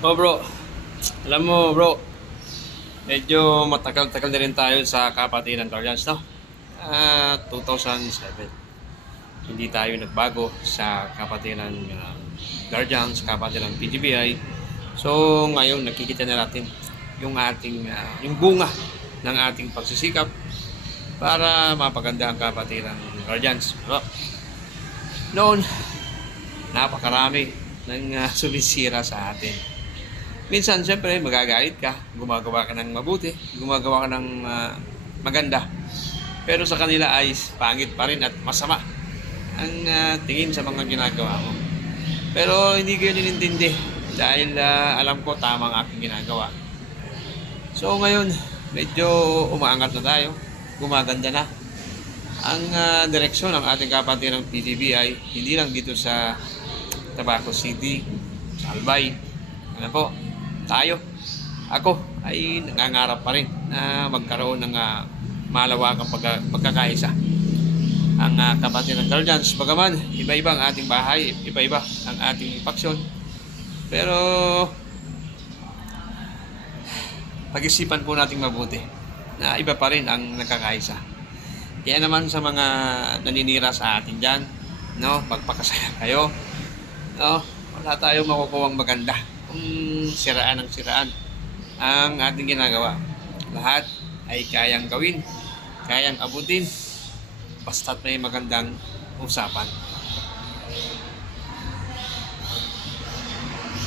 Oh bro, alam mo bro, medyo matagal-tagal na rin tayo sa Kapatiran Guardians, no? 2007. Hindi tayo nagbago sa Kapatiran Guardians, Kapatiran PGBI. So ngayon nakikita na natin yung ating yung bunga ng ating pagsisikap para mapaganda ang Kapatiran Guardians. Bro, noon napakarami ng sumisira sa atin. Minsan, siyempre, magagalit ka, gumagawa ka ng mabuti, gumagawa ka ng maganda. Pero sa kanila ay pangit pa rin at masama ang tingin sa mga ginagawa mo. Pero hindi ko yun inintindi dahil alam ko tama ang aking ginagawa. So ngayon, medyo umaangat na tayo, gumaganda na. Ang direksyon ng ating kapatiran ng PTV ay hindi lang dito sa Tabaco City, sa Albay. Ano po, ako ay nangangarap pa rin na magkaroon ng malawakang pagkakaisa ang kapatid ng Guardians. Bagaman iba-iba ang ating bahay, iba-iba ang ating faksyon, pero pag-isipan po nating mabuti na iba pa rin ang nakakaisa. Kaya naman sa mga naninira sa atin dyan, no, magpakasaya kayo, no, wala tayong makukuhang maganda kung siraan ng siraan ang ating ginagawa. Lahat ay kayang gawin, kayang abutin, basta't may magandang usapan.